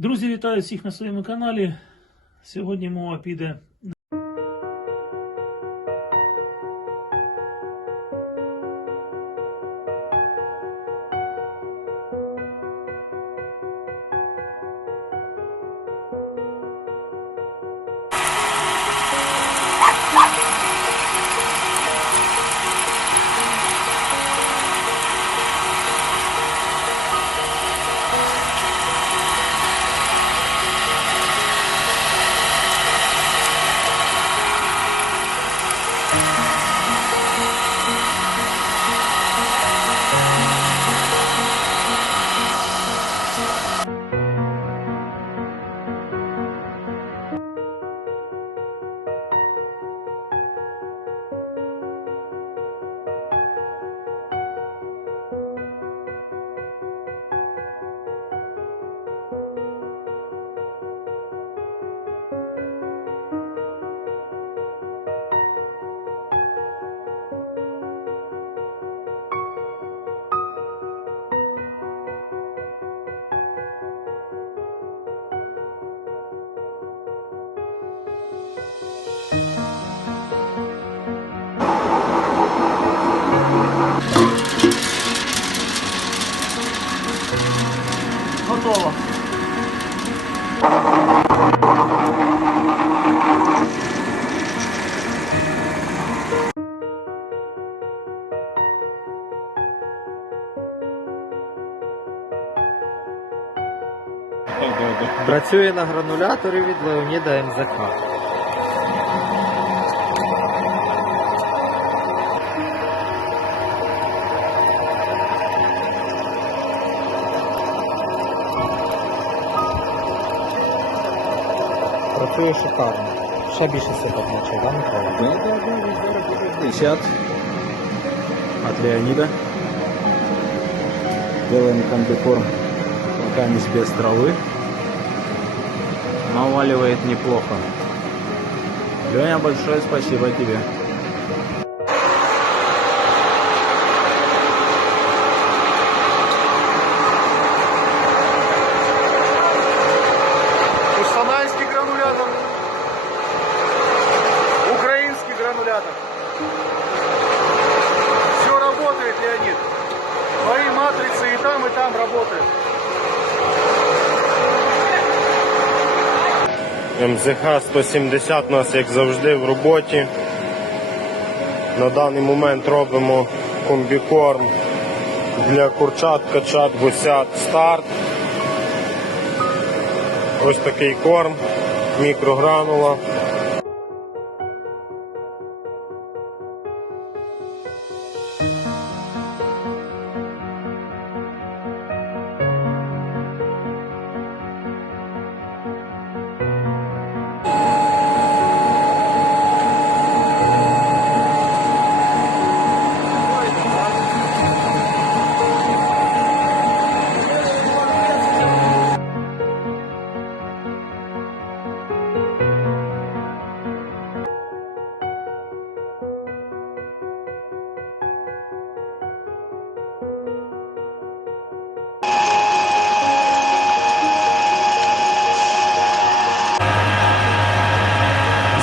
Друзі, вітаю всіх на своєму каналі. Сьогодні мова піде. Готово. Працює на грануляторі від Леоніда МЗК. Працює шикарно. Ще більше сипок почав, да, Микола? Да, да, да, зараз буде 60 от Леонида. Делаем комбикорм пока не без травы. Наваливает неплохо. Леня, большое спасибо тебе. Там, и там работают. МЗХ 170 у нас, як завжди, в роботі. На даний момент робимо комбікорм для курчат, качат, гусят старт. Ось такий корм, мікрогранула.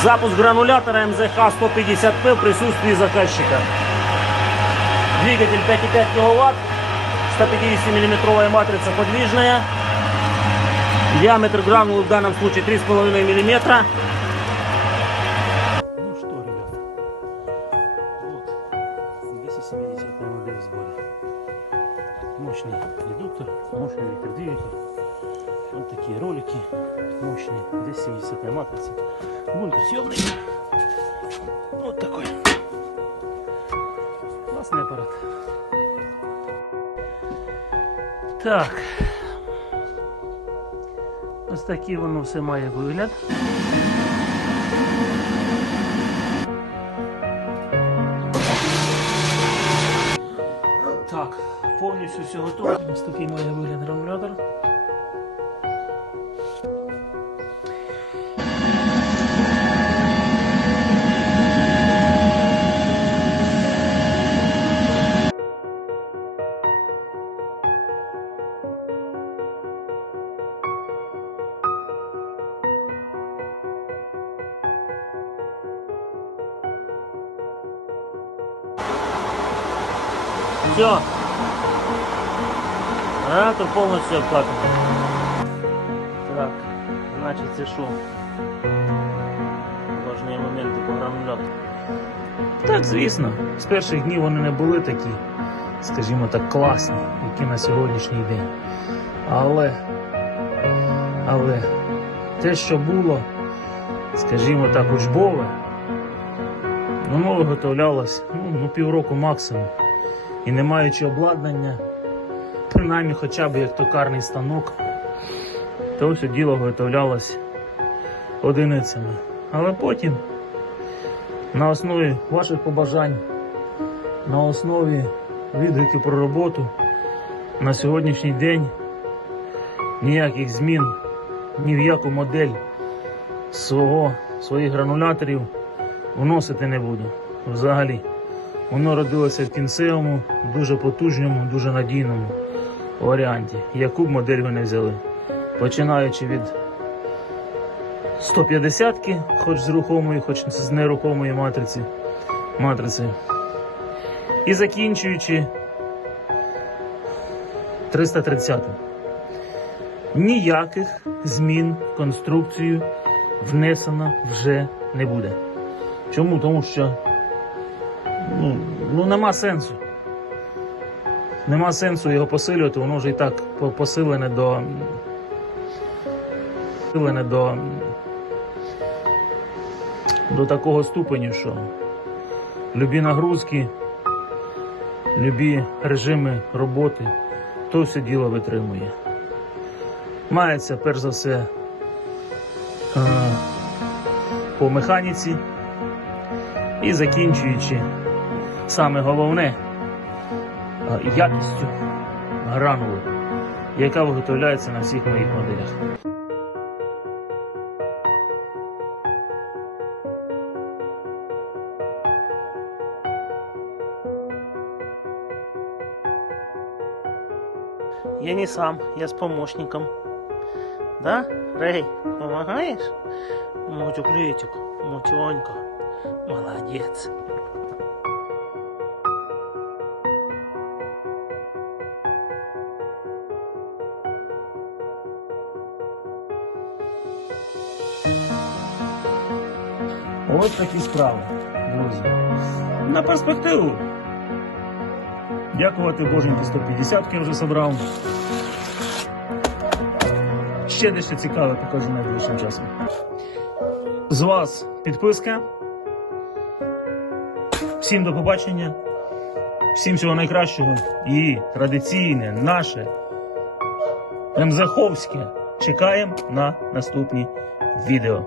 Запуск гранулятора МЗХ 150П в присутствии заказчика. Двигатель 5,5 кВт, 150-мм матрица подвижная. Диаметр гранулы в данном случае 3,5 мм. Бункер съемный. Вот такой. Классный аппарат. Так. Ось такий воно все має вигляд. Так, повністю все готово. Ось такий має вигляд гранулятор. Все. Радиатор повністю обкатаний. Так, значить це що? Важні моменти по грануляту. Так, звісно, з перших днів вони не були такі, скажімо так, класні, які на сьогоднішній день. Але, але те, що було, скажімо так, учбове, воно виготовлялось ну, ну, півроку максимум. І не маючи обладнання, принаймні хоча б як токарний станок, то все діло виготовлялось одиницями. Але потім на основі ваших побажань, на основі відгуків про роботу на сьогоднішній день ніяких змін ні в яку модель свого, своїх грануляторів вносити не буду. Взагалі. Воно родилося в кінцевому, дуже потужному, дуже надійному варіанті. Яку б модель ви не взяли. Починаючи від 150-ки, хоч з рухомої, хоч з нерухомої матриці, матриці. І закінчуючи 330. Ніяких змін в конструкцію внесено вже не буде. Чому? Тому що ну, ну нема сенсу. Нема сенсу його посилювати, воно вже і так посилене до. Посилене до. До такого ступеню, що любі нагрузки, любі режими роботи, то все діло витримує. Мається перш за все е, по механіці і закінчуючи саме головне якістю гранули, яка виготовляється на всіх моїх моделях. Я не сам, я с помощником. Да, Рэй, помогаешь? Мотюк, Летюк, Мотюнька, молодец. Ось такі справи, друзі. На перспективу. Дякувати Боженьки 150 я вже собрав. Ще дещо цікаве покажу найближчим часом. З вас підписка. Всім до побачення. Всім всього найкращого. І традиційне наше МЗХовське. Чекаємо на наступні відео.